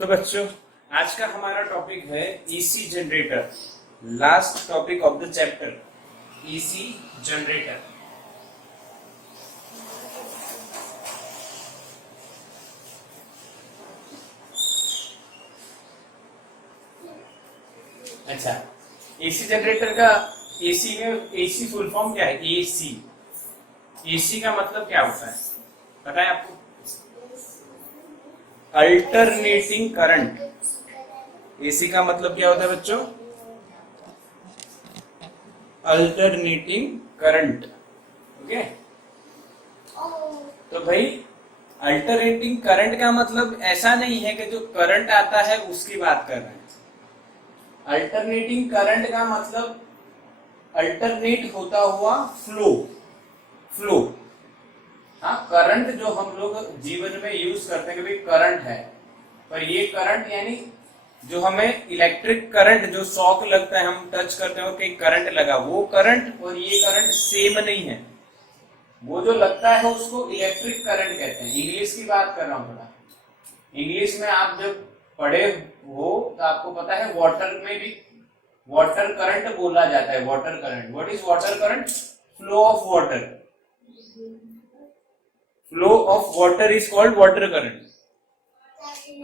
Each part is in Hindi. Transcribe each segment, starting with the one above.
तो बच्चों, आज का हमारा टॉपिक है AC generator. Last topic of the chapter, AC generator. अच्छा, एसी जनरेटर का एसी में एसी फुल फॉर्म क्या है? एसी। एसी का मतलब क्या होता है पता है आपको? Alternating current. एसी का मतलब क्या होता है बच्चों? Alternating current. ओके, तो भाई अल्टरनेटिंग करंट का मतलब ऐसा नहीं है कि जो करंट आता है उसकी बात कर रहे हैं। अल्टरनेटिंग करंट का मतलब अल्टरनेट होता हुआ फ्लो। फ्लो, हाँ, करंट जो हम लोग जीवन में यूज करते हैं कि भाई करंट है, पर ये करंट यानी जो हमें इलेक्ट्रिक करंट, जो शॉक लगता है, हम टच करते हैं और कहीं करंट लगा, वो करंट और ये करंट सेम नहीं है। वो जो लगता है उसको इलेक्ट्रिक करंट कहते हैं। इंग्लिश की बात कर रहा हूँ थोड़ा। इंग्लिश में आप जब पढ़े हो तो आपको पता है वाटर में भी वाटर करंट बोला जाता है। Water current, what is water current? Flow of water. Flow of water is called water current.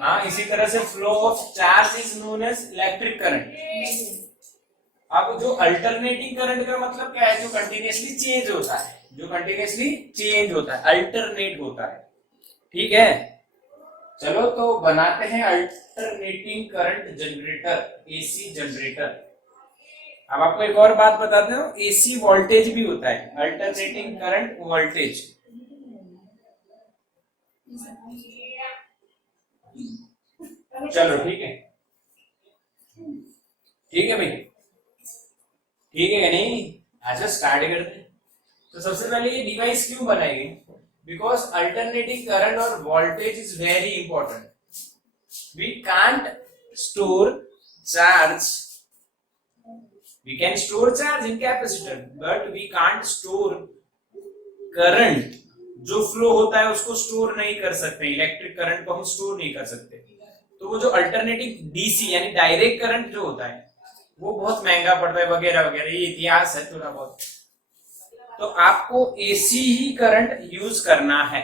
हाँ, इसी तरह से flow of charge is known as electric current. अब जो अल्टरनेटिंग करंट का मतलब क्या है? जो कंटिन्यूसली चेंज होता है, जो कंटिन्यूसली चेंज होता है, अल्टरनेट होता है। ठीक है, चलो तो बनाते हैं alternating current generator, AC generator. अब आपको एक और बात बताते हो, एसी वोल्टेज भी होता है, अल्टरनेटिंग करंट वोल्टेज। चलो ठीक है, ठीक है भाई, ठीक है कि नहीं? अच्छा, स्टार्ट करते हैं। तो सबसे पहले ये डिवाइस क्यों बनाई गई? बिकॉज अल्टरनेटिंग करंट और voltage is very important. We can't store charge, we can store charge in capacitor but we can't store current। जो फ्लो होता है उसको स्टोर नहीं कर सकते, इलेक्ट्रिक करंट को हम स्टोर नहीं कर सकते। तो वो जो अल्टरनेटिव डीसी यानी डायरेक्ट करंट जो होता है वो बहुत महंगा पड़ता है, वगैरह वगैरह, ये इतिहास है थोड़ा बहुत। तो आपको एसी ही करंट यूज करना है।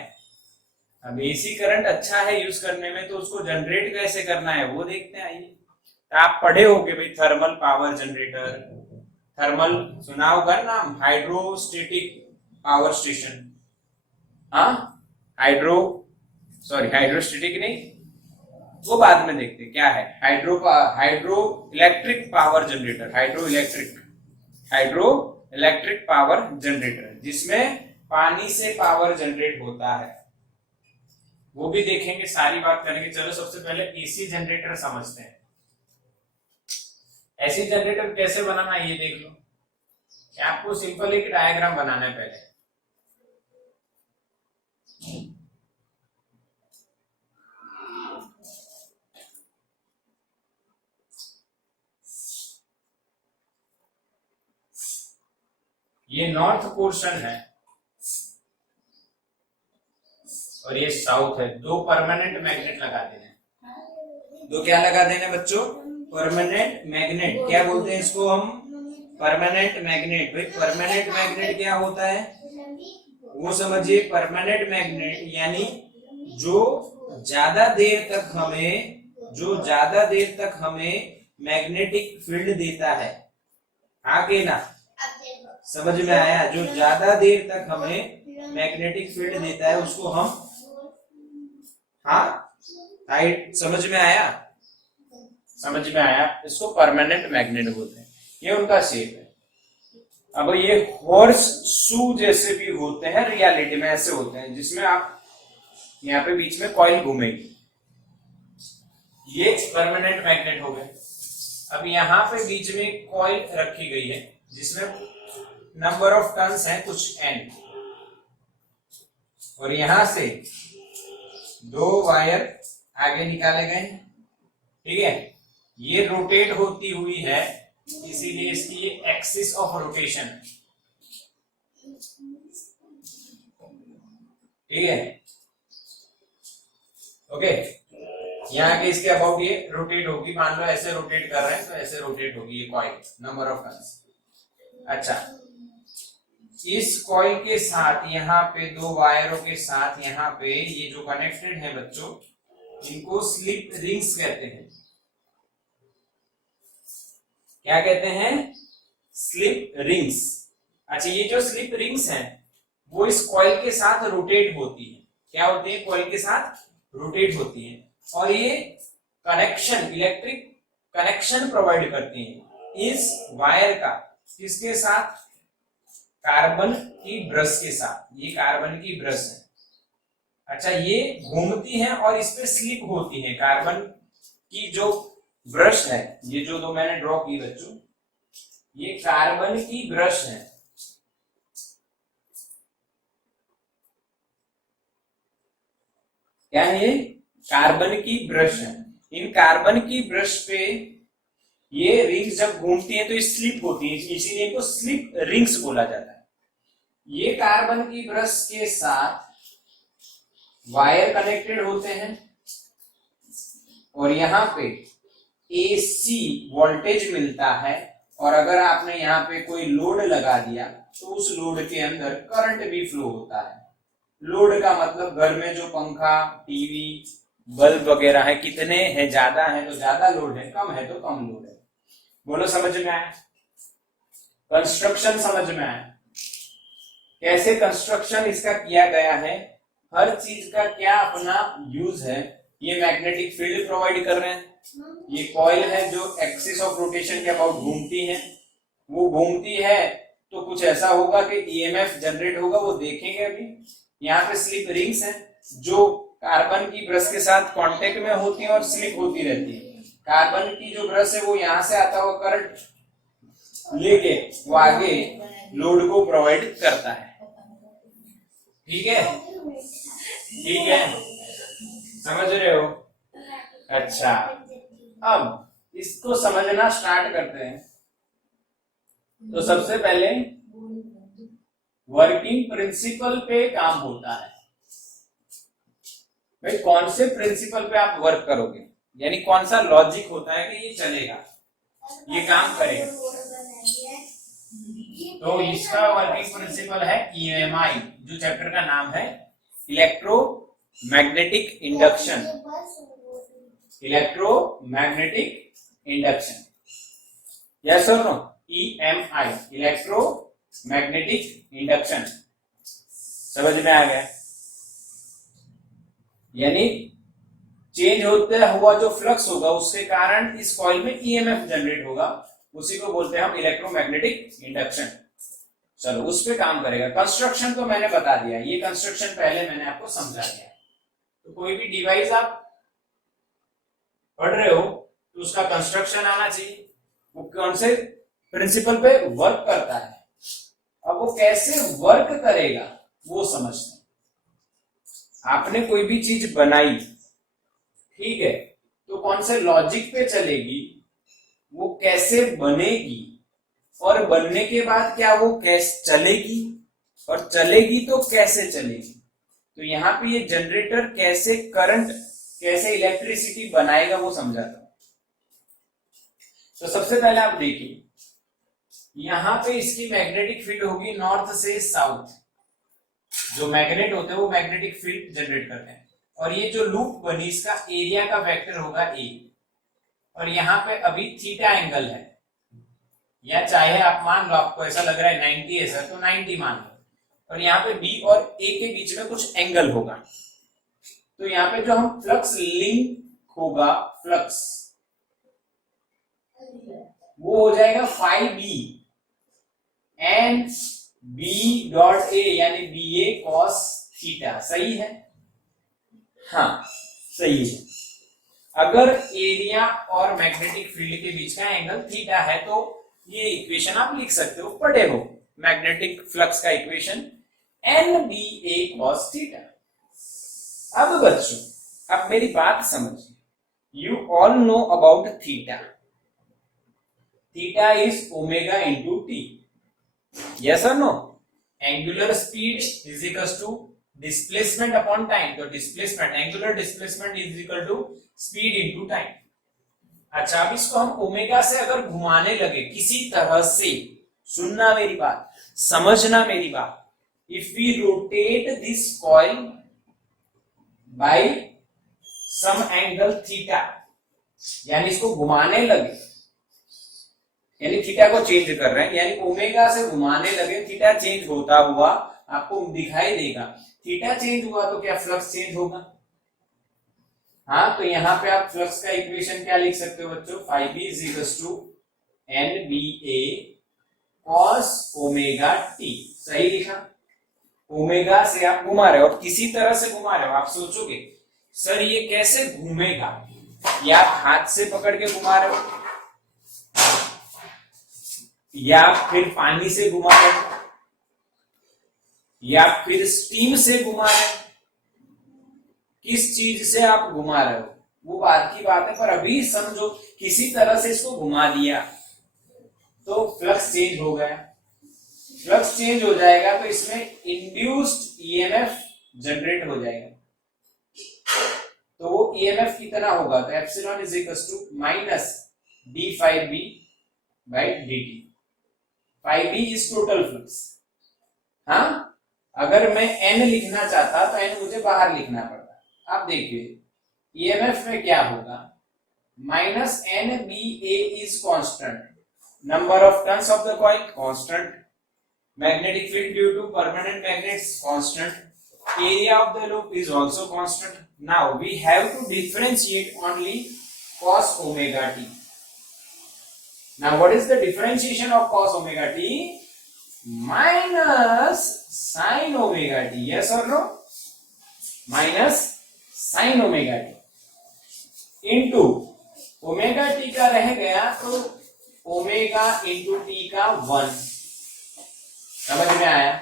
अब एसी करंट अच्छा है यूज करने में, तो उसको जनरेट कैसे करना है वो देखते हैं। आइए, आप पढ़े होंगे भाई थर्मल पावर जनरेटर। थर्मल सुना होगा नाम, हाइड्रोस्टेटिक पावर स्टेशन। हाँ, हाइड्रो सॉरी हाइड्रोस्टेटिक नहीं, वो बाद में देखते हैं क्या है। Hydro electric power generator, hydro electric power generator, जिसमें पानी से पावर जनरेट होता है, वो भी देखेंगे, सारी बात करेंगे। चलो सबसे पहले एसी जनरेटर समझते हैं। एसी जनरेटर कैसे बनाना है ये देख लो। आपको सिंपल एक डायग्राम बनाना है पहले। ये नॉर्थ पोर्शन है और ये साउथ है। दो परमानेंट मैग्नेट लगा देने। दो क्या लगा देने बच्चों? Permanent magnet. क्या बोलते हैं इसको हम? Permanent magnet. भाई परमानेंट मैग्नेट क्या होता है वो समझिए। परमानेंट मैग्नेट यानी जो ज्यादा देर तक हमें मैग्नेटिक फील्ड देता है। आगे ना, समझ में आया? जो ज्यादा देर तक हमें मैग्नेटिक फील्ड देता है उसको हम, हाँ राइट, समझ में आया? समझ में आया, इसको परमानेंट मैग्नेट बोलते हैं। ये उनका शेप है। अब ये हॉर्स शू जैसे भी होते हैं, रियलिटी में ऐसे होते हैं, जिसमें आप यहाँ पे बीच में कॉइल घूमेगी। ये परमानेंट मैग्नेट हो गए। अब यहाँ पे बीच में कॉइल रखी गई है जिसमें नंबर ऑफ टर्न्स हैं कुछ n, और यहां से दो वायर आगे निकाले गए। ठीक है, ये रोटेट होती हुई है, इसीलिए इसकी ये एक्सिस ऑफ रोटेशन है। ठीक है, ओके। यहाँ के इसके अबाउट ये रोटेट होगी, मान लो ऐसे रोटेट कर रहे हैं तो ऐसे रोटेट होगी ये कॉइल, नंबर ऑफ टर्न्स। अच्छा, इस कॉइल के साथ यहाँ पे दो वायरों के साथ यहाँ पे ये जो कनेक्टेड है बच्चों, इनको स्लिप रिंग्स कहते हैं। क्या कहते हैं? Slip rings. अच्छा, ये जो स्लिप रिंग्स हैं वो इस कॉइल के साथ रोटेट होती है। क्या होती है? कॉइल के साथ रोटेट होती है और ये कनेक्शन, इलेक्ट्रिक कनेक्शन प्रोवाइड करती है इस वायर का, किसके साथ? कार्बन की ब्रश के साथ। ये कार्बन की ब्रश है। अच्छा, ये घूमती है और इस पे स्लिप होती है। कार्बन की जो ब्रश है, ये जो दो मैंने ड्रॉ की बच्चों, ये कार्बन की ब्रश है। क्या है ये? कार्बन की ब्रश है। इन कार्बन की ब्रश पे ये रिंग्स जब घूमती है तो ये स्लिप होती है, इसीलिए इनको स्लिप रिंग्स बोला जाता है। ये कार्बन की ब्रश के साथ वायर कनेक्टेड होते हैं और यहाँ पे एसी वोल्टेज मिलता है, और अगर आपने यहाँ पे कोई लोड लगा दिया तो उस लोड के अंदर करंट भी फ्लो होता है। लोड का मतलब घर में जो पंखा, टीवी, बल्ब वगैरह है, कितने हैं? ज्यादा है तो ज्यादा लोड है, कम है तो कम लोड है। बोलो, समझ में आया? कंस्ट्रक्शन समझ में आया? कैसे कंस्ट्रक्शन इसका किया गया है, हर चीज का क्या अपना यूज है। ये मैग्नेटिक फील्ड प्रोवाइड कर रहे हैं। ये कॉइल है जो एक्सिस ऑफ रोटेशन के अबाउट घूमती है। वो घूमती है तो कुछ ऐसा होगा कि ईएमएफ जनरेट होगा, वो देखेंगे अभी। यहाँ पे स्लिप रिंग्स है जो कार्बन की ब्रश के साथ कांटेक्ट में होती है और स्लिप होती रहती है। कार्बन की जो ब्रश है वो यहाँ से आता हुआ करंट लेके वो आगे लोड को प्रोवाइड करता है। ठीक है? ठीक है, समझ रहे हो? अच्छा, अब इसको समझना स्टार्ट करते हैं। तो सबसे पहले वर्किंग प्रिंसिपल पे काम होता है। भाई, कौन से प्रिंसिपल पे आप वर्क करोगे, यानी कौन सा लॉजिक होता है कि ये चलेगा, ये काम करेगा। तो इसका वर्किंग प्रिंसिपल है ईएमआई, जो चैप्टर का नाम है electromagnetic induction. Electromagnetic induction, yes और नो? EMI, electromagnetic induction. समझ में आ गया? यानी चेंज होता हुआ जो फ्लक्स होगा उसके कारण इस कॉइल में ईएमएफ जनरेट होगा, उसी को बोलते हैं हम इलेक्ट्रोमैग्नेटिक इंडक्शन। चलो, उस पे काम करेगा। कंस्ट्रक्शन तो मैंने बता दिया, ये कंस्ट्रक्शन पहले मैंने आपको समझा दिया। तो कोई भी डिवाइस आप पढ़ रहे हो तो उसका कंस्ट्रक्शन आना चाहिए, वो कौन से प्रिंसिपल पे वर्क करता है। अब वो कैसे वर्क करेगा वो समझते हैं। आपने कोई भी चीज बनाई, ठीक है, तो कौन से लॉजिक पे चलेगी, वो कैसे बनेगी, और बनने के बाद क्या वो कैसे चलेगी, और चलेगी तो कैसे चलेगी। तो यहाँ पे ये जनरेटर कैसे करंट, कैसे इलेक्ट्रिसिटी बनाएगा वो समझाता हूं। तो सबसे पहले आप देखिए, यहाँ पे इसकी मैग्नेटिक फील्ड होगी नॉर्थ से साउथ। जो मैग्नेट होते हैं वो मैग्नेटिक फील्ड जनरेट करते हैं, और ये जो लूप बनी इसका एरिया का वेक्टर होगा ए, और यहाँ पे अभी थीटा एंगल है, या चाहे आप मान लो, आपको ऐसा लग रहा है 90 है सर, तो 90 मान लो, और यहाँ पे बी और ए के बीच में कुछ एंगल होगा। तो यहाँ पे जो हम फ्लक्स लिंक होगा, फ्लक्स वो हो जाएगा phi B and B dot A, यानी बी ए कॉस थीटा। सही है? हाँ, सही है। अगर एरिया और मैग्नेटिक फील्ड के बीच का एंगल थीटा है तो ये इक्वेशन आप लिख सकते हो, पढ़े हो मैग्नेटिक फ्लक्स का equation, N B A cos theta. अब बच्चों, अब मेरी बात समझिए, you all know about theta. Theta is omega into t, yes और no? Angular speed is equal to displacement upon time, तो displacement, angular displacement is equal to speed into time. अच्छा, अब इसको हम ओमेगा से अगर घुमाने लगे किसी तरह से, सुनना मेरी बात, समझना मेरी बात, if we rotate this coil by some angle theta, यानी इसको घुमाने लगे, यानी थीटा को चेंज कर रहे हैं, यानी ओमेगा से घुमाने लगे, थीटा चेंज होता हुआ आपको दिखाई देगा। थीटा चेंज हुआ तो क्या फ्लक्स चेंज होगा? हाँ, तो यहां पे आप फ्लक्स का इक्वेशन क्या लिख सकते हो बच्चों? phi b is equals to NBA cos omega t। सही लिखा। ओमेगा से आप घुमा रहे हो, और किसी तरह से घुमा रहे हो। आप सोचोगे सर ये कैसे घूमेगा? या आप हाथ से पकड़ के घुमा रहे हो, या फिर पानी से घुमा रहे हो, या फिर स्टीम से घुमा रहे हो, किस चीज से आप घुमा रहे हो वो बात की बात है। पर अभी समझो किसी तरह से इसको घुमा दिया तो फ्लक्स चेंज हो गया। फ्लक्स चेंज हो जाएगा तो इसमें इंड्यूस्ड ईएमएफ जनरेट हो जाएगा, तो वो ईएमएफ कितना होगा? तो epsilon is equal to minus d phi B by d t. Phi B is total flux. हाँ, अगर मैं एन लिखना चाहता तो एन मुझे बाहर लिखना पड़ता। अब देखिए ईएमएफ में क्या होगा? Minus N B A is constant, number of turns of the coil constant, magnetic field due to permanent magnets constant, area of the loop is also constant. Now we have to differentiate only cos omega t. Now what is the differentiation of cos omega t? Minus sin omega t. Yes or no? Minus sin omega t into omega t का रह गया तो omega into t का 1। समझ में आया?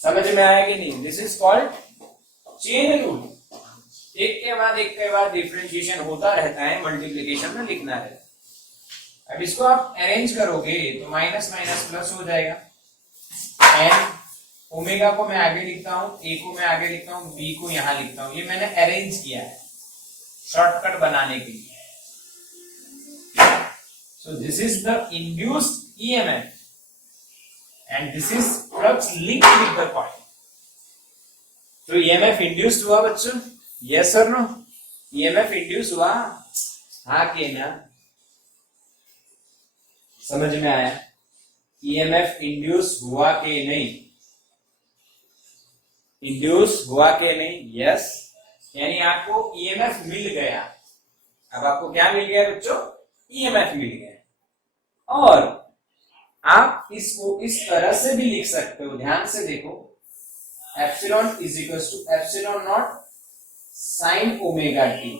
समझ में आया कि नहीं? This is called chain rule. एक के बाद डिफरेंशिएशन होता रहता है, मल्टीप्लिकेशन में लिखना रहता है। अब इसको आप अरेंज करोगे तो माइनस माइनस प्लस हो जाएगा। एन ओमेगा को मैं आगे लिखता हूं, ए को मैं आगे लिखता हूं, बी को यहां लिखता हूं। ये मैंने अरेंज किया है शॉर्टकट बनाने के लिए। So this is the induced EMF and this is flux linked with the coil. तो EMF induced हुआ बच्चों? Yes or no? EMF induced हुआ? हाँ कि ना? समझ में आया? EMF induced हुआ कि नहीं? Induced हुआ कि नहीं? Yes. यानी आपको EMF मिल गया। अब आपको क्या मिल गया बच्चों? EMF मिल गया। और आप इसको इस तरह से भी लिख सकते हो, ध्यान से देखो, epsilon is equal to epsilon naught sine omega t,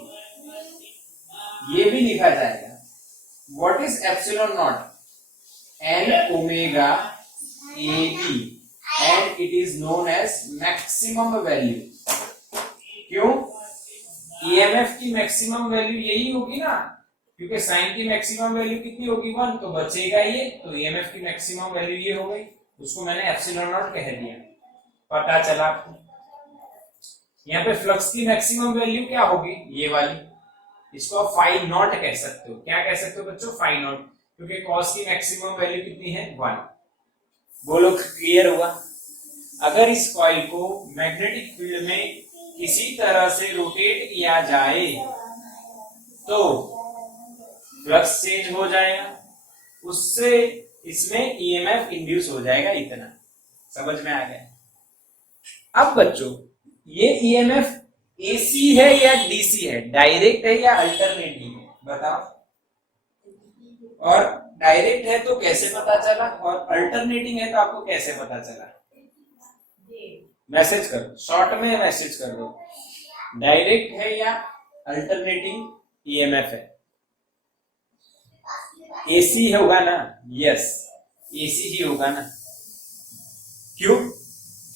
ये भी लिखा जाएगा। What is epsilon naught? N omega A B and it is known as maximum value. क्यों? ईएमएफ की मैक्सिमम वैल्यू यही होगी ना, क्योंकि साइन की मैक्सिमम वैल्यू कितनी होगी? 1, तो बचेगा ये, तो ईएमएफ की मैक्सिमम वैल्यू ये हो गई, उसको मैंने एप्सिलॉन नॉट कह दिया। पता चला आपको? यहाँ पे फ्लक्स की मैक्सिमम वैल्यू क्या होगी? ये वाली, इसको आप फाई नॉट कह सकते हो। क्या कह सकते हो बच्चों? फाई नॉट, क्योंकि कॉस की मैक्सिमम वैल्यू कितनी है? 1। बोलो क्लियर हुआ? अगर इस कॉइल को मैग्नेटिक फील्ड में किसी तरह से रोटेट किया जाए तो फ्लक्स चेंज हो जाएगा, उससे इसमें ईएमएफ इंड्यूस हो जाएगा। इतना समझ में आ गया? अब बच्चों ये ईएमएफ एसी है या डीसी है, डायरेक्ट है या अल्टरनेटिव है, बताओ। और डायरेक्ट है तो कैसे पता चला, और अल्टरनेटिंग है तो आपको कैसे पता चला? मैसेज करो, शॉर्ट में मैसेज कर दो, डायरेक्ट है या अल्टरनेटिंग ईएमएफ है। एसी होगा ना? यस, एसी ही होगा ना। क्यों?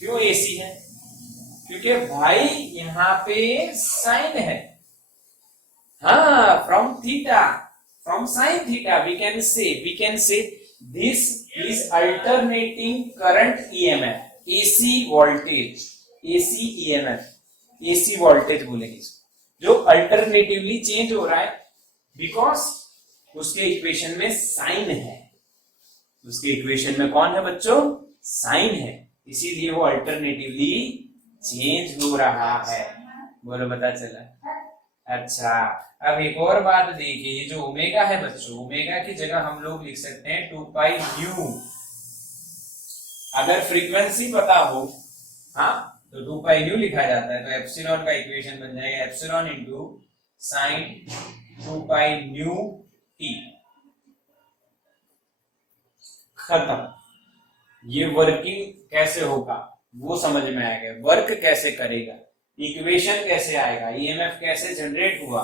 क्यों एसी है? क्योंकि भाई यहां पे साइन है। हाँ, from theta, from sine theta we can say this is alternating current EMF, AC voltage. AC EMF, AC voltage बोलेंगे इसको, जो अल्टरनेटिवली चेंज हो रहा है बिकॉज उसके इक्वेशन में साइन है, उसके इक्वेशन में कौन है बच्चों, साइन है, इसीलिए वो अल्टरनेटिवली चेंज हो रहा है। बोलो बता चला। अच्छा, अब एक और बात देखिए, जो ओमेगा है बच्चों, ओमेगा की जगह हम लोग लिख सकते हैं 2 पाई न्यू। अगर फ्रीक्वेंसी पता हो, हाँ, तो 2 पाई न्यू लिखा जाता है, तो एप्सिलॉन का इक्वेशन बन जाएगा epsilon into sine 2 pi nu T. खत्म। ये वर्किंग कैसे होगा वो समझ में आएगा, वर्क कैसे करेगा, इक्वेशन कैसे आएगा, ईएमएफ कैसे जनरेट हुआ,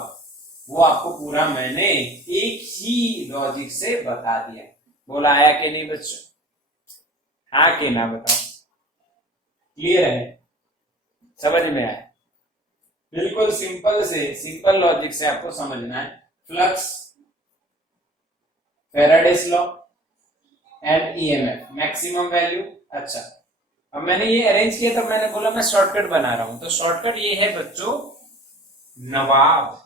वो आपको पूरा मैंने एक ही लॉजिक से बता दिया। बोला आया कि नहीं बच्चों, हाँ कि ना बताओ, क्लियर है, समझ में आया? बिल्कुल सिंपल से, सिंपल लॉजिक से आपको समझना है। Flux, Faraday's law and EMF, maximum value. अच्छा, अब मैंने ये अरेंज किया तो मैंने बोला मैं शॉर्टकट बना रहा हूं, तो शॉर्टकट ये है बच्चों, नवाब,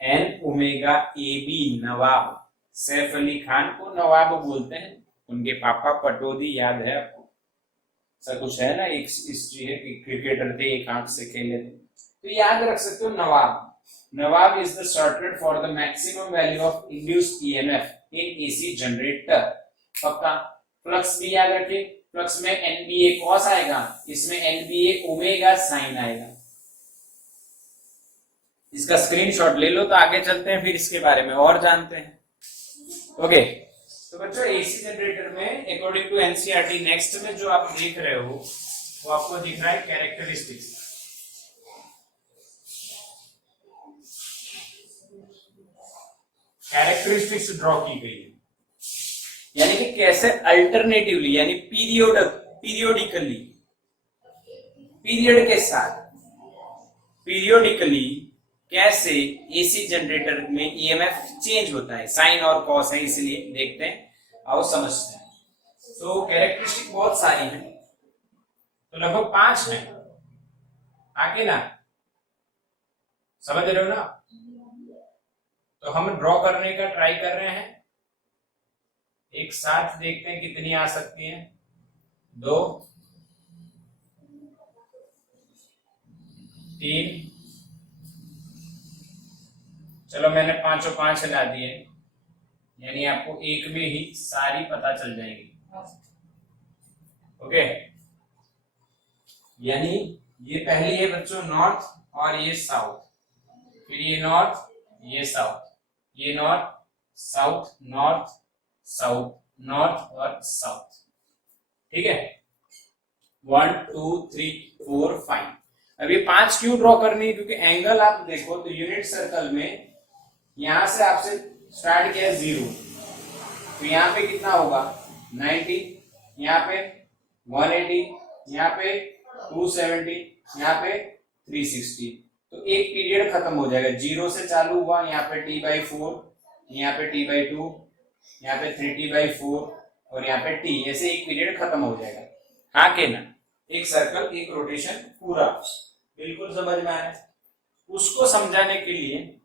एन ओमेगा ए बी, नवाब। सैफ अली खान को नवाब बोलते हैं, उनके पापा पटौदी, याद है आपको, ऐसा कुछ है ना, एक हिस्ट्री है कि क्रिकेटर थे, एक आंख से खेले थे, तो याद रख सकते हो नवाब। Nawab is the shortcut for the maximum value of induced EMF in AC generator. पक्का। फ्लक्स भी याद रखिए, फ्लक्स में एनबीए कॉस आएगा, इसमें एनबीए ओमेगा साइन आएगा। इसका स्क्रीनशॉट ले लो, तो आगे चलते हैं, फिर इसके बारे में और जानते हैं। ओके, तो बच्चों एसी जनरेटर में अकॉर्डिंग टू एनसीईआरटी नेक्स्ट में जो आप देख रहे हो वो आपको दिख रहा है कैरेक्टरिस्टिक्स। कैरेक्टरिस्टिक्स ड्रॉ की गई है, यानी कि कैसे अल्टरनेटिवली, यानी पीरियोडिकली, पीरियड के साथ पीरियोडिकली कैसे एसी जनरेटर में ईएमएफ चेंज होता है, साइन और कॉस है, इसलिए देखते हैं, आओ समझते हैं। तो कैरेक्टरिस्टिक बहुत सारी हैं, तो लगभग 5 हैं, आगे ना, समझ रहे हो ना? तो हम ड्रॉ करने का ट्राई कर रहे हैं, एक साथ देखते हैं कितनी आ सकती है। 2, 3, चलो मैंने 5 ला दिए, यानी आपको एक में ही सारी पता चल जाएगी। ओके, यानी ये पहली है बच्चों नॉर्थ और ये साउथ, फिर ये नॉर्थ, ये साउथ, ये north south, north south, north और साउथ। ठीक है, 1 2 3 4 5। अब ये 5 क्यों ड्रॉ करनी है, क्योंकि एंगल आप देखो तो यूनिट सर्कल में यहां से आपसे स्टार्ट किया 0, तो यहाँ पे कितना होगा 90, यहाँ पे 180, यहाँ पे 270, यहाँ पे 360, तो एक पीरियड खत्म हो जाएगा। 0 से चालू हुआ, यहाँ पे t/4, यहाँ पे t/2, यहाँ पे 3t/4 और यहाँ पे t, ऐसे एक पीरियड खत्म हो जाएगा। हाँ के ना, एक सर्कल, एक रोटेशन पूरा, बिल्कुल समझ में आया? उसको समझाने के लिए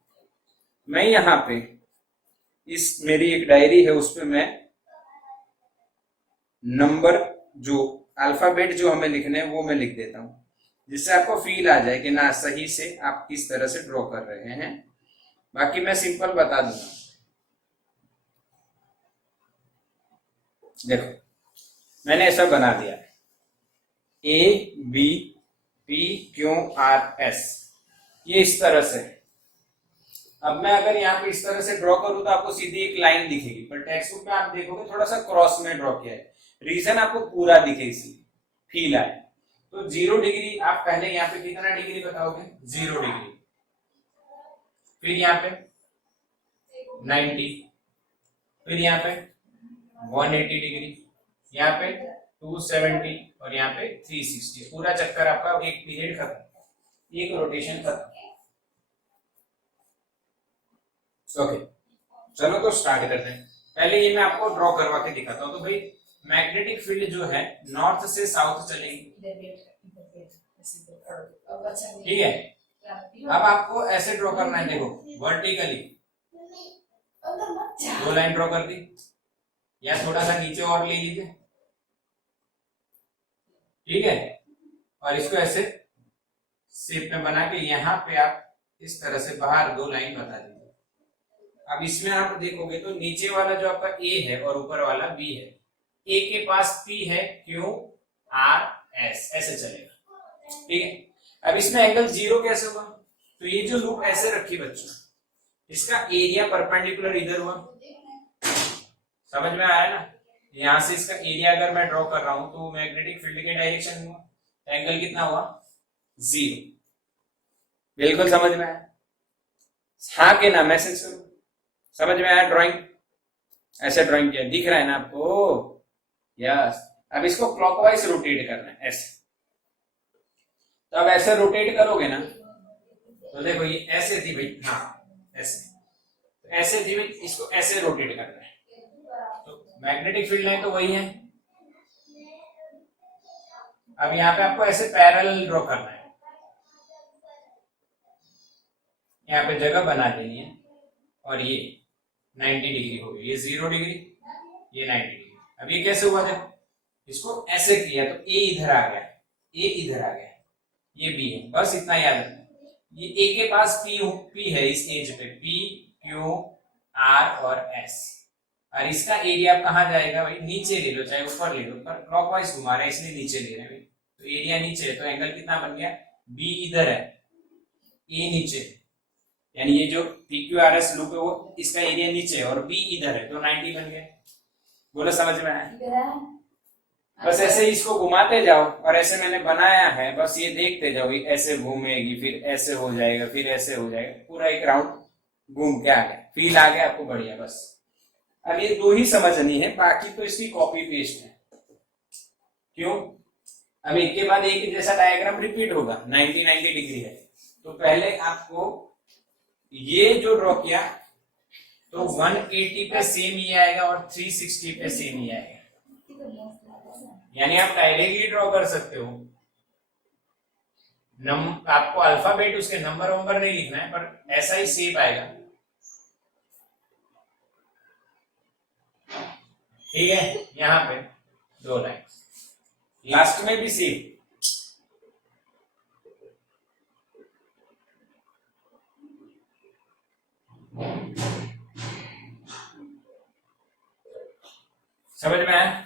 मैं यहाँ पे इस मेरी एक डायरी है, उस पे मैं नंबर जो अल्फाबेट जो हमें लिखने हैं वो मैं लिख देता हूं, जिससे आपको फील आ जाए कि ना सही से आप किस तरह से ड्रॉ कर रहे हैं। बाकी मैं सिंपल बता दूंगा। देखो मैंने ऐसा बना दिया, ABPQRS, ये इस तरह से। अब मैं अगर यहाँ पे इस तरह से ड्रॉ करूं तो आपको सीधी एक लाइन दिखेगी, पर टेक्स्ट बुक में आप देखोगे थोड़ा सा क्रॉस में ड्रॉ किया है, रीजन आपको पूरा दिखे, इसलिए फील आए। तो 0 डिग्री आप पहले यहाँ पे कितना डिग्री बताओगे, 0 डिग्री, फिर यहाँ पे 90, फिर यहाँ पे 180 डिग्री, यहाँ पे 270 और यहाँ पे 360, पूरा चक्कर आपका एक पीरियड खत्म, एक रोटेशन खत्म। ओके, चलो तो स्टार्ट करते हैं। पहले ये मैं आपको ड्रॉ करवा के दिखाता हूँ। तो भाई मैग्नेटिक फील्ड जो है नॉर्थ से साउथ चलेगी, ठीक है, अब आपको ऐसे ड्रॉ करना है, देखो वर्टिकली 2 लाइन ड्रॉ कर दी, या थोड़ा सा नीचे और ले लीजिए, ठीक है, और इसको ऐसे शेप में बना के यहाँ पे आप इस तरह से बाहर 2 लाइन बता दीजिए। अब इसमें आप देखोगे तो नीचे वाला जो आपका ए है और ऊपर वाला बी है, ए के पास पी है, क्यू आर एस, ऐसे चलेगा, ठीक है। अब इसमें एंगल 0 कैसे होगा, तो ये जो लूप ऐसे रखी बच्चों, इसका एरिया परपेंडिकुलर इधर हुआ, समझ में आया ना, यहां से इसका एरिया अगर मैं ड्रॉ कर रहा हूं तो मैग्नेटिक फील्ड के डायरेक्शन हुआ, एंगल कितना हुआ 0, बिल्कुल समझ में आया, हाँ के ना मैसेज करो, समझ में आया। ड्राइंग ऐसे ड्राइंग किया, दिख रहा है ना आपको, यस। अब इसको क्लॉकवाइज रोटेट करना है ऐसे, तो अब ऐसे रोटेट करोगे ना, तो देखो ये ऐसे थी भाई, हाँ ऐसे, तो ऐसे थी भाई, इसको ऐसे रोटेट करना है, तो मैग्नेटिक फील्ड लाइन तो वही है। अब यहाँ पे आपको ऐसे पैरेलल ड्रॉ करना है, यहाँ पे जगह बना देनी है, और ये 90 डिग्री हो गई, ये 0 डिग्री, ये 90 डिग्री। अब ये कैसे हुआ, देखो इसको ऐसे किया तो ए इधर आ गया, ए इधर आ गया, ये बी है, बस इतना याद रखना। ये ए के पास पी है इस एज पे, पी क्यू आर और एस, और इसका एरिया आप कहाँ जाएगा भाई, नीचे ले लो चाहे ऊपर ले लो, पर क्लॉकवाइज घुमा रहे हैं इसलिए नीचे ले रहे हैं भाई, तो एरिया नीचे है, तो एंगल कितना बन गया, बी इधर है, ए नीचे, यानी ये जो P Q R S loop है वो इसका एरिया नीचे है और बी इधर है, तो 90 बन गया। बोलो समझ में आया। बस ऐसे ही इसको घुमाते जाओ, और ऐसे मैंने बनाया है, बस ये देखते जाओ, ये ऐसे घूमेगी, फिर ऐसे हो जाएगा, फिर ऐसे हो जाएगा, पूरा एक राउंड घूम के आ गया, फील आ गया आपको, बढ़िया। बस अब ये 2 ही समझनी है, बाकी तो इसकी कॉपी पेस्ट है। क्यों, अब एक के बाद एक जैसा डायग्राम रिपीट होगा, 90 डिग्री है, तो पहले आपको ये जो ड्रॉ किया तो 180 पे सेम ही आएगा और 360 पे सेम ही आएगा, यानी आप डायरेक्टली ड्रॉ कर सकते हो। आपको अल्फाबेट उसके नंबर वंबर नहीं लिखना है, पर ऐसा ही शेप आएगा, ठीक है। यहाँ पे 2 लाइन, लास्ट में भी सेम, समझ में आया।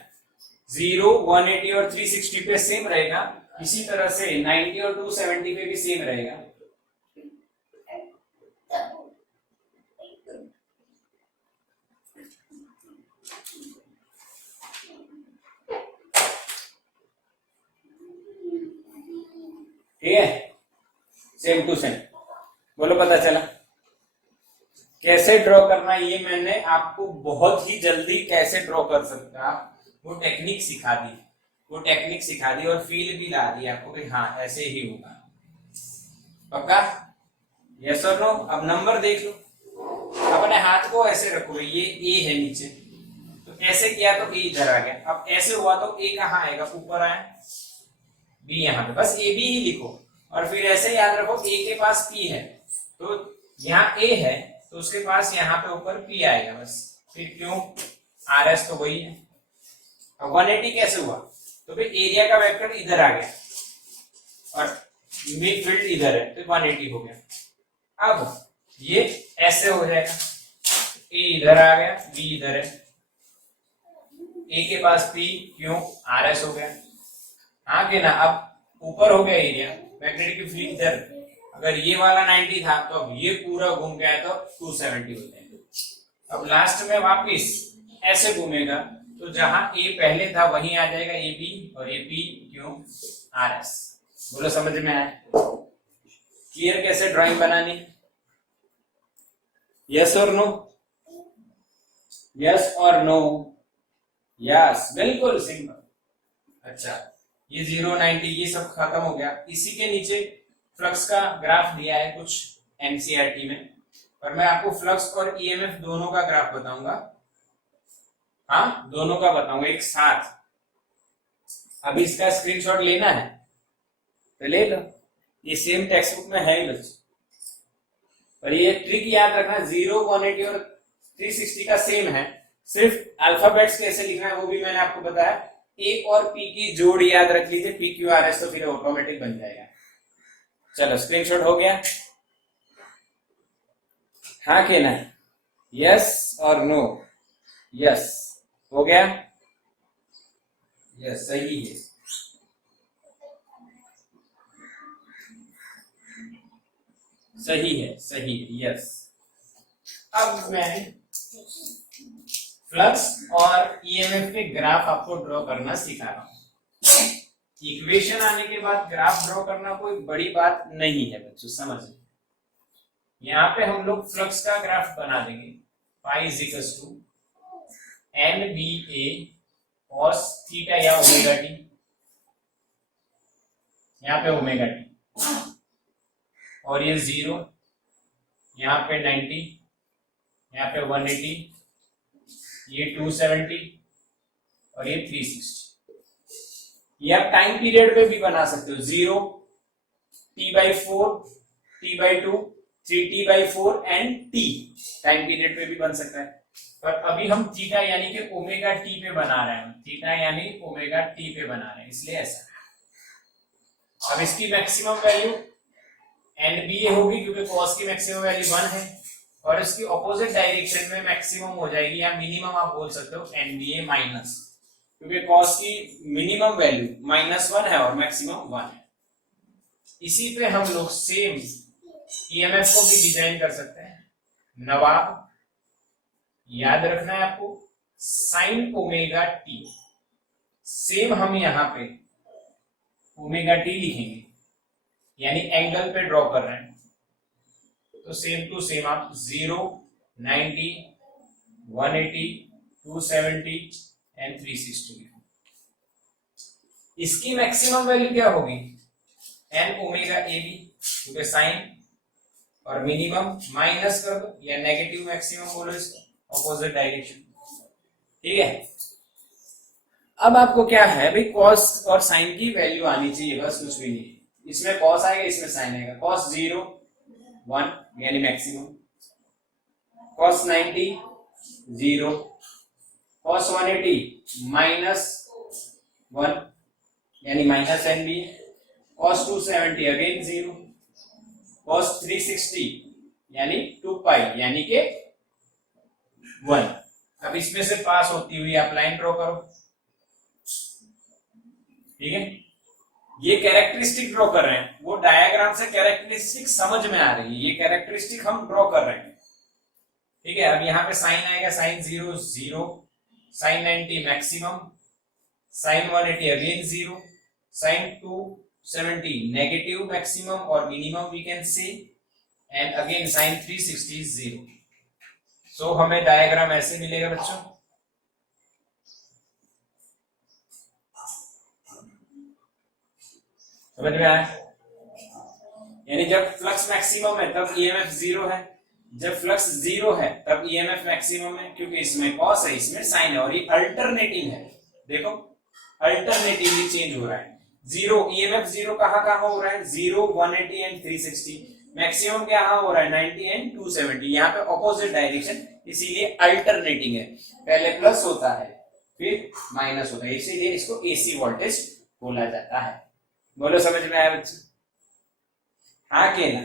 0, 180 और 360 पे सेम रहेगा, इसी तरह से 90 और 270 पे भी सेम रहेगा। ठीक है, सेम टू सेम। बोलो पता चला कैसे ड्रॉ करना, ये मैंने आपको बहुत ही जल्दी कैसे ड्रॉ कर सकता वो टेक्निक सिखा दी, और फील भी ला दी आपको कि हाँ ऐसे ही होगा। पक्का, यस और नो। अब नंबर देख लो, अपने हाथ को ऐसे रखो, ये ए है नीचे, तो ऐसे किया तो ए इधर आ गया, अब ऐसे हुआ तो ए कहाँ आएगा, ऊपर आया, बी यहाँ पे, बस ए बी ही लिखो, और फिर ऐसे याद रखो ए के पास पी है, तो यहाँ ए है तो उसके पास यहाँ पे ऊपर पी आएगा, बस, फिर क्यों आर एस तो वही है। अब 180 कैसे हुआ, तो फिर एरिया का वेक्टर इधर आ गया और मिड फील्ड इधर है, तो 180 हो गया। अब ये ऐसे हो जाएगा, ए इधर आ गया, बी इधर है, ए के पास पी क्यों आर एस हो गया, आगे ना, अब ऊपर हो गया एरिया, मैग्नेटिक फील्ड इधर, अगर ये वाला 90 था तो अब ये पूरा घूम के आया तो 270 हो जाएगा। अब लास्ट में वापिस ऐसे घूमेगा, तो जहां ए पहले था वहीं आ जाएगा ए बी, और A P Q R S. बोलो समझ में आया, क्लियर कैसे ड्राइंग बनानी, यस और नो, यस और नो, यस, बिल्कुल सिंपल। अच्छा, ये 0, 90 ये सब खत्म हो गया। इसी के नीचे फ्लक्स का ग्राफ दिया है कुछ एनसीईआरटी में, पर मैं आपको फ्लक्स और ईएमएफ दोनों का ग्राफ बताऊंगा, हाँ दोनों का बताऊंगा एक साथ। अभी इसका स्क्रीनशॉट लेना है, तो ले लो, ये सेम टेक्स्ट बुक में है ही बच्चों। पर ये ट्रिक याद रखना, 0, 180 और 360 का सेम है, सिर्फ अल्फाबेट्स कैसे लिखना है वो भी मैंने आपको बताया। ए और पी की जोड़ याद रख लीजिए, पी क्यू आर एस, तो फिर ऑटोमेटिक बन जाएगा। चलो स्क्रीनशॉट हो गया, हाँ के ना, यस और नो, यस हो गया, यस सही है, सही है, सही है, यस। अब मैं फ्लक्स और ईएमएफ के ग्राफ आपको ड्रॉ करना सिखा रहा हूं। इक्वेशन आने के बाद ग्राफ ड्रॉ करना कोई बड़ी बात नहीं है बच्चों, समझिए। यहाँ पे हम लोग फ्लक्स का ग्राफ बना देंगे, pi is equals to NBA cos theta या ओमेगा टी, यहाँ पे ओमेगा टी, और ये 0, यहाँ पे 90, यहाँ पे 180, ये 270 और ये 360। ये आप टाइम पीरियड पे भी बना सकते हो, 0, T/4, T/2, 3T/4 and T time period पे भी बन सकता है। पर अभी हम थीटा यानी कि ओमेगा टी पे बना रहे हैं, थीटा यानी ओमेगा टी पे बना रहे हैं, इसलिए ऐसा। अब इसकी मैक्सिमम वैल्यू NBA होगी क्योंकि कॉस की मैक्सिमम वैल्यू 1 है, और इसकी ऑपोजिट डायरेक्शन में मैक्सिमम हो जाएगी या मिनिमम आप बोल सकते हो NBA माइनस, क्योंकि कॉस की मिनिमम वैल्यू -1 है और मैक्सिमम 1 है। इसी पे हम लोग सेम ईएमएफ को भी डिजाइन कर सकते हैं। नवाब याद रखना है आपको, साइन ओमेगा टी, सेम हम यहां पे ओमेगा टी लिखेंगे, यानी एंगल पे ड्रॉ कर रहे हैं, तो सेम टू सेम आप 0, 90, 180, 270 एंड 360 लिखें। इसकी मैक्सिमम वैल्यू क्या होगी, एन ओमेगा ए बी, क्योंकि साइन, और मिनिमम माइनस कर दो या नेगेटिव मैक्सिमम बोलो इसको, ऑपोजिट डायरेक्शन, ठीक है। अब आपको क्या है भाई, कॉस और साइन की वैल्यू आनी चाहिए, बस कुछ भी नहीं। इसमें कॉस आएगा, इसमें साइन आएगा। कॉस 0 1 यानी मैक्सिमम, कॉस 90 0, कॉस 180 -1 यानी minus N B, cos 270 again 0, cos 360 यानी 2 पाई यानी के 1। अब इसमें से पास होती हुई आप लाइन ड्रॉ करो, ठीक है। ये कैरेक्टरिस्टिक ड्रॉ कर रहे हैं, वो डायग्राम से कैरेक्टरिस्टिक समझ में आ रही है, ये कैरेक्टरिस्टिक हम ड्रॉ कर रहे हैं, ठीक है। अब यहाँ पे साइन आएगा, sine 0 0, sine 90 maximum, sine 180 again 0, sine 270 negative maximum और minimum we can say, and again sine 360 0। So हमें डायग्राम ऐसे मिलेगा बच्चों, समझ में आया। यानी जब फ्लक्स मैक्सिमम है तब ईएमएफ 0 है, जब फ्लक्स 0 है तब ईएमएफ मैक्सिमम है, क्योंकि इसमें कॉस है इसमें साइन है, और ये अल्टरनेटिंग है, देखो अल्टरनेटिवली चेंज हो रहा है। 0 ईएमएफ 0 कहां हो रहा है, 0 180 एंड 360, मैक्सिमम क्या हो रहा है 90 एंड 270, यहाँ पे ऑपोजिट डायरेक्शन, इसीलिए अल्टरनेटिंग है, पहले प्लस होता है फिर माइनस होता है, इसीलिए इसको एसी वोल्टेज बोला जाता है। बोलो समझ में आया बच्चे, हाँ के ना।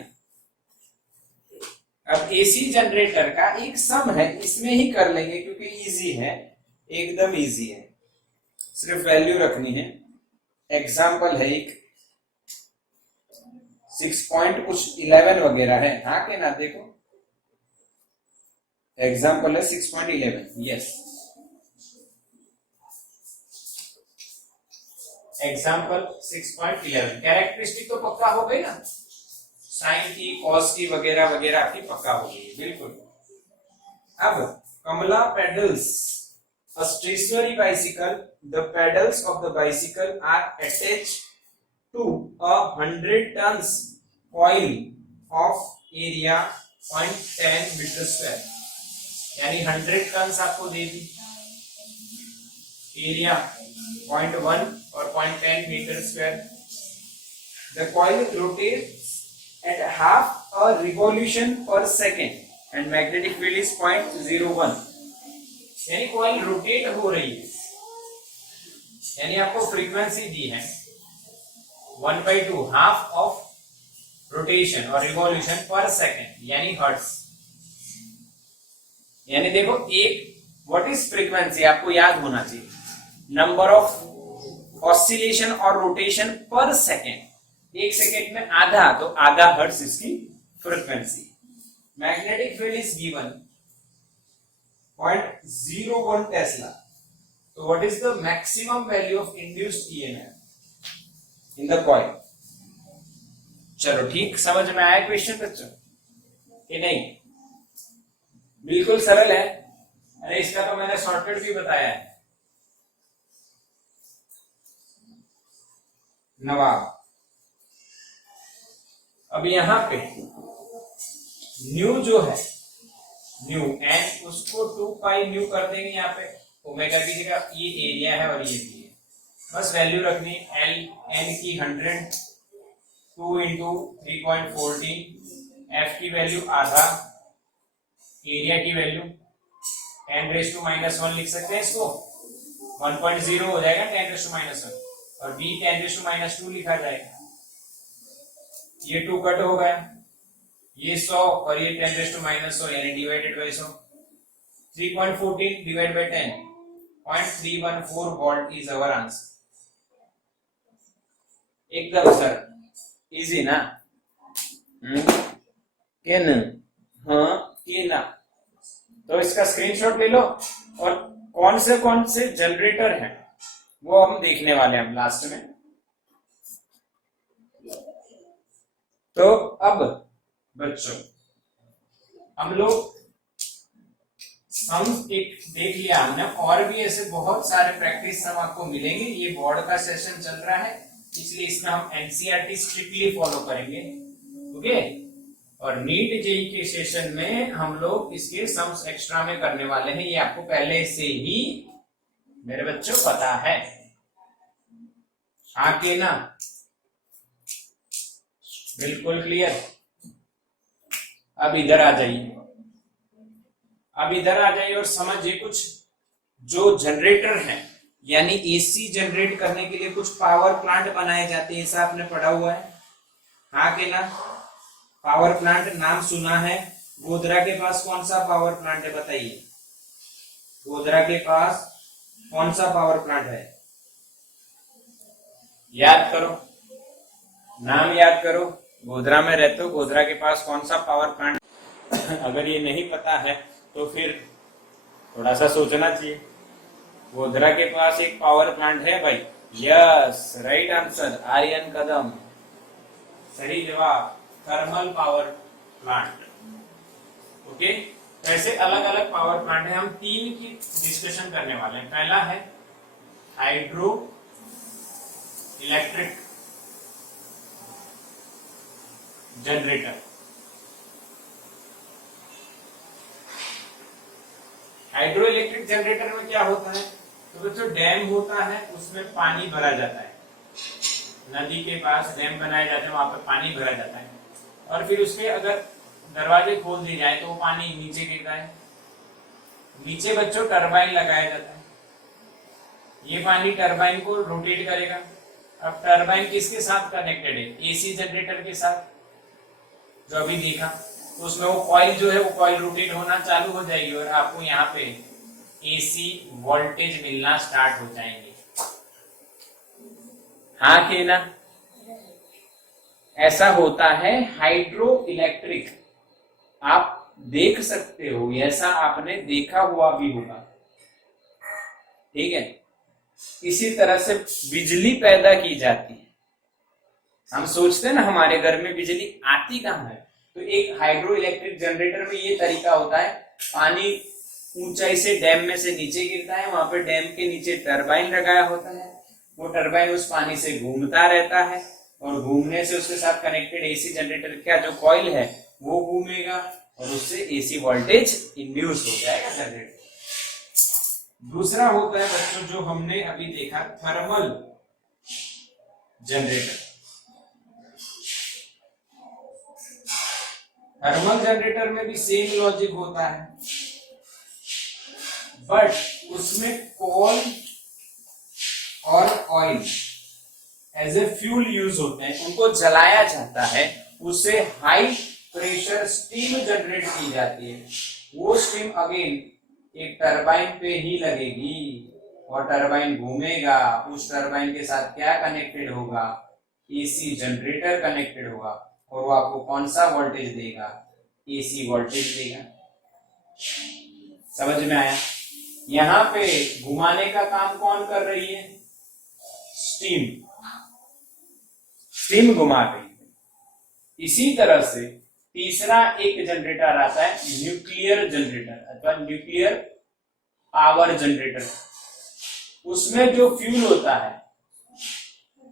अब एसी जनरेटर का एक सम है, इसमें ही कर लेंगे क्योंकि इजी है, एकदम इजी है, सिर्फ वैल्यू रखनी है। एग्जाम्पल है एक 6.11 वगैरह है, हाँ के ना, देखो एग्जाम्पल है 6.11, यस एग्जाम्पल 6.11। कैरेक्टरिस्टिक तो पक्का हो गई ना, साइन की कॉस की वगैरह वगैरह आपकी पक्का हो गई, बिल्कुल। अब कमला pedals a stationary bicycle, the pedals of the bicycle are attached to a 100 tons coil of area 0.10 metre square, यानी 100 टन आपको दे दी, एरिया 0.1 और 0.10 metre square, the coil rotates at half a revolution per second and magnetic field is 0.01, यानी कॉइल रोटेट हो रही है, यानी आपको फ्रीक्वेंसी दी है 1/2 हाफ ऑफ रोटेशन और रिवॉल्यूशन पर सेकेंड, यानी हर्ट्ज। यानी देखो एक व्हाट इज फ्रीक्वेंसी आपको याद होना चाहिए, नंबर ऑफ ऑसिलेशन और रोटेशन पर सेकेंड, एक सेकेंड में आधा, तो आधा हर्ट्ज इसकी frequency. Magnetic field is given 0.01 tesla, तो what is the maximum value of induced EMF in the coil. चलो ठीक, समझ में आया क्वेश्चन बच्चों कि नहीं? बिल्कुल सरल है। अरे इसका तो मैंने शॉर्टकट भी बताया है। नवाब, अब यहां पे न्यू जो है, न्यू एन, उसको 2 पाई न्यू कर देंगे यहाँ पे, ओमेगा की जगह ये एरिया है और ये भी है, बस वैल्यू रखनी एल एन की 100, 2 इंटू 3.14, एफ की वैल्यू आधा, एरिया की वैल्यू 10⁻⁻1 लिख सकते हैं इसको, 1.0 हो जाएगा 10⁻⁻1, और b 10⁻2 लिखा जाएगा। ये 2 कट हो गया, ये 100 और ये 10⁻100, यानी divided by 100, 3.14 divide by 10, 0.314 volt is our answer. एकदम सरल, इजी ना? के न? हाँ के ना? तो इसका स्क्रीनशॉट ले लो, और कौन से जनरेटर हैं वो हम देखने वाले हैं लास्ट में। तो अब बच्चों हम लोग सम एक देख लिया हमने, और भी ऐसे बहुत सारे प्रैक्टिस सम आपको मिलेंगे। ये बोर्ड का सेशन चल रहा है, इसलिए इसमें हम एनसीईआरटी स्ट्रिक्टली फॉलो करेंगे, ओके। और नीट जेई के सेशन में हम लोग इसके सम्स एक्स्ट्रा में करने वाले हैं, ये आपको पहले से ही मेरे बच्चों पता है। हाँ के ना? बिल्कुल क्लियर। अब इधर आ जाइए, अब इधर आ जाइए और समझिए कुछ जो जनरेटर है, यानी एसी जनरेट करने के लिए कुछ पावर प्लांट बनाए जाते हैं, ऐसा आपने पढ़ा हुआ है। हाँ के ना? पावर प्लांट नाम सुना है। गोधरा के पास कौन सा पावर प्लांट है बताइए? गोधरा के पास कौन सा पावर प्लांट है? याद करो, नाम याद करो। गोधरा में रहते हो, गोधरा के पास कौन सा पावर प्लांट? अगर ये नहीं पता है तो फिर थोड़ा सा सोचना चाहिए। गोधरा के पास एक पावर प्लांट है भाई। यस, राइट आंसर, आर्यन कदम, सही जवाब, थर्मल पावर प्लांट। ओके, तो ऐसे अलग अलग पावर प्लांट है, हम 3 की डिस्कशन करने वाले हैं। पहला है hydro electric generator. Hydro electric generator में क्या होता है? तो बच्चों डैम होता है, उसमें पानी भरा जाता है, नदी के पास डैम बनाए जाते हैं, वहां पर पानी भरा जाता है, और फिर उसके अगर दरवाजे खोल दिए जाए तो वो पानी नीचे गिरता है। नीचे बच्चों टरबाइन लगाया जाता है, ये पानी टरबाइन को रोटेट करेगा। अब टरबाइन किसके साथ कनेक्टेड है? एसी जनरेटर के साथ, जो अभी देखा। तो उसमें वो कॉइल जो है, वो कॉइल रोटेट होना चालू हो जाएगी और आपको यहाँ पे एसी वोल्टेज मिलना स्टार्ट हो जाएंगे। हाँ कि ना? ऐसा होता है हाइड्रो इलेक्ट्रिक, आप देख सकते हो, ऐसा आपने देखा हुआ भी होगा, ठीक है। इसी तरह से बिजली पैदा की जाती है। हम सोचते हैं ना हमारे घर में बिजली आती कहाँ है, तो एक हाइड्रो इलेक्ट्रिक जनरेटर में ये तरीका होता है, पानी ऊंचाई से डैम में से नीचे गिरता है, वहां पे डैम के नीचे टरबाइन लगाया होता है, वो टरबाइन उस पानी से घूमता रहता है, और घूमने से उसके साथ कनेक्टेड एसी जनरेटर का जो कॉइल है वो घूमेगा, और उससे एसी वोल्टेज इंड्यूस हो जाएगा जनरेटर। दूसरा होता है बच्चों जो हमने अभी देखा, थर्मल जनरेटर। थर्मल जनरेटर में भी सेम लॉजिक होता है, बट उसमें कोल और oil as a fuel use होते हैं, उनको जलाया जाता है, उससे हाई प्रेशर स्टीम जनरेट की जाती है। वो स्टीम अगेन एक टरबाइन पे ही लगेगी और टरबाइन घूमेगा, उस टरबाइन के साथ क्या कनेक्टेड होगा, एसी जनरेटर कनेक्टेड होगा, और वो आपको कौन सा वोल्टेज देगा, एसी वोल्टेज देगा। समझ में आया? यहां पे घुमाने का काम कौन कर रही है, स्टीम, स्टीम घुमा रही है। इसी तरह से तीसरा एक जनरेटर आता है न्यूक्लियर जनरेटर अथवा न्यूक्लियर पावर जनरेटर। उसमें जो फ्यूल होता है,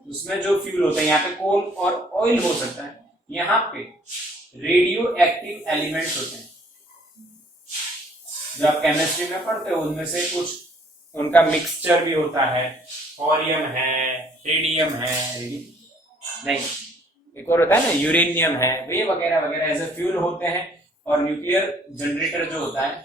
उसमें जो फ्यूल होता है, यहाँ पे कोल और ऑयल हो सकता है, यहाँ पे रेडियो एक्टिव एलिमेंट्स होते हैं जो आप केमिस्ट्री में पढ़ते हो, उनमें से कुछ उनका मिक्सचर भी होता है, थोरियम है, रेडियम है, नहीं एक और होता है ना यूरेनियम है, वे वगैरह वगैरह एज ए फ्यूल होते हैं। और न्यूक्लियर जनरेटर जो होता है,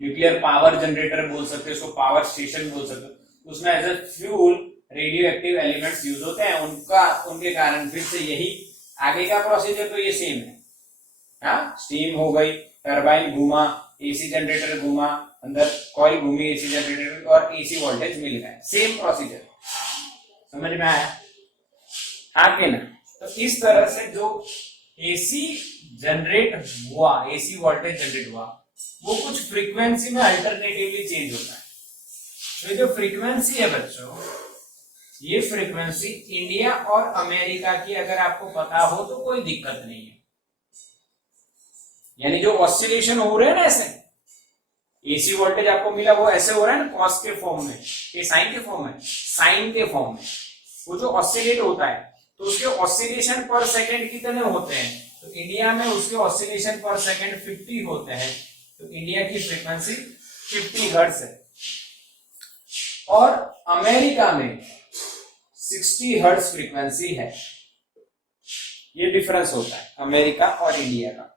न्यूक्लियर पावर जनरेटर बोल सकते हो, उसको पावर स्टेशन बोल सकते हो, उसमें as a fuel radioactive elements use होते हैं। उनके कारण फिर से यही आगे का प्रोसीजर तो ये सेम है। हाँ, स्टीम हो गई, टरबाइन घूमा, एसी जनरेटर घूमा, अंदर कॉइल घूमी एसी जनरेटर और एसी वोल्टेज मिल गया, सेम प्रोसीजर। समझ में आया? हाँ कि ना? तो इस तरह से जो एसी जनरेट हुआ, एसी वोल्टेज जनरेट हुआ, वो कुछ फ्रीक्वेंसी में अल्टरनेटिवली चेंज होता है। तो जो फ्रीक्वेंसी है बच्चों, ये फ्रीक्वेंसी इंडिया और अमेरिका की अगर आपको पता हो तो कोई दिक्कत नहीं है। यानी जो ऑसिलेशन हो रहे हैं ना, ऐसे एसी वोल्टेज आपको मिला वो ऐसे हो रहा है ना, कॉस के फॉर्म में, ये साइन के फॉर्म में, साइन के फॉर्म में, वो जो ऑसिलेट होता है तो उसके ऑसिलेशन पर सेकंड कितने होते हैं? तो इंडिया में उसके ऑसिलेशन पर सेकंड 50 होते हैं। तो इंडिया की फ्रीक्वेंसी 50 हर्ट्ज है और अमेरिका में 60 हर्ट्ज फ्रीक्वेंसी है। ये डिफरेंस होता है अमेरिका और इंडिया का।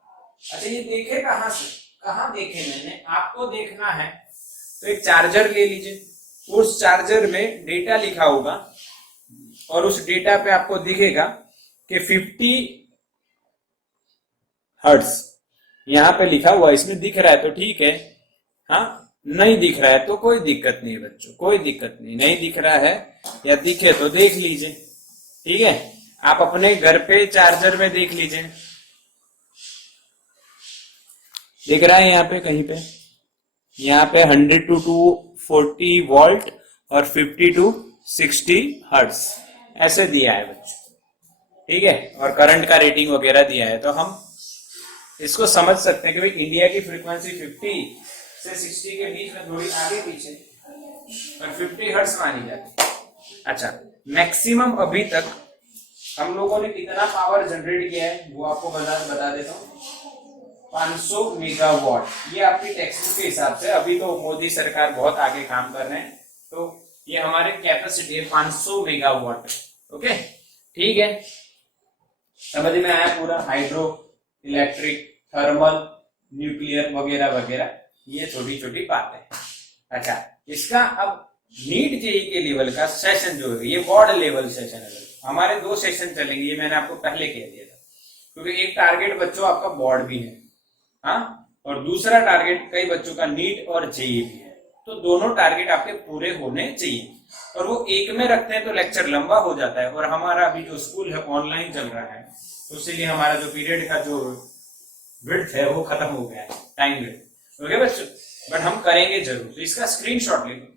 अच्छा, ये देखे कहां से, कहां देखे मैंने, आपको देखना है तो एक चार्जर ले लीजिए, उस चार्जर में डेटा लिखा होगा और उस डेटा पे आपको दिखेगा कि 50 हर्ट्ज यहां पे लिखा हुआ, इसमें दिख रहा है तो ठीक है, हाँ नहीं दिख रहा है तो कोई दिक्कत नहीं है बच्चों, कोई दिक्कत नहीं, नहीं दिख रहा है या दिखे तो देख लीजिए, ठीक है। आप अपने घर पे चार्जर में देख लीजिए, दिख रहा है यहाँ पे कहीं पे, यहाँ पे 100 to 240 वोल्ट और 50 to 60 हर्ट्ज ऐसे दिया है बच्चों, ठीक है, और करंट का रेटिंग वगैरह दिया है। तो हम इसको समझ सकते हैं कि भाई इंडिया की फ्रीक्वेंसी 50 से 60 के बीच में, थोड़ी आगे पीछे, और 50 हर्ट्ज मानी जाती है। अच्छा, मैक्सिमम अभी तक हम लोगों ने कितना पावर जनरेट किया है वो आपको बता देता हूँ, 500 मेगावाट। ये आपकी टेक्स्ट के हिसाब से, अभी तो मोदी सरकार बहुत आगे काम कर रहे हैं, तो ये हमारे कैपेसिटी है 500 मेगावाट। ओके, ठीक है, समझ में आया पूरा? हाइड्रो, इलेक्ट्रिक, थर्मल, न्यूक्लियर वगैरह वगैरह, ये छोटी छोटी बातें। अच्छा, इसका अब नीट जेई के लेवल का सेशन जो है, ये बोर्ड लेवल सेशन है। हमारे 2 सेशन चलेंगे, ये मैंने आपको पहले कह दिया था, क्योंकि एक टारगेट बच्चों आपका बोर्ड भी है, हाँ, और दूसरा टारगेट कई बच्चों का नीट और जेई भी है। तो दोनों टारगेट आपके पूरे होने चाहिए, और वो एक में रखते हैं तो लेक्चर लंबा हो जाता है, और हमारा अभी जो स्कूल है ऑनलाइन चल रहा है, तो इसीलिए हमारा जो पीरियड का जो विड्थ है वो खत्म हो गया है, टाइम विड्थ। ओके बच्चों, बट हम करेंगे जरूर, तो इसका स्क्रीनशॉट ले लो।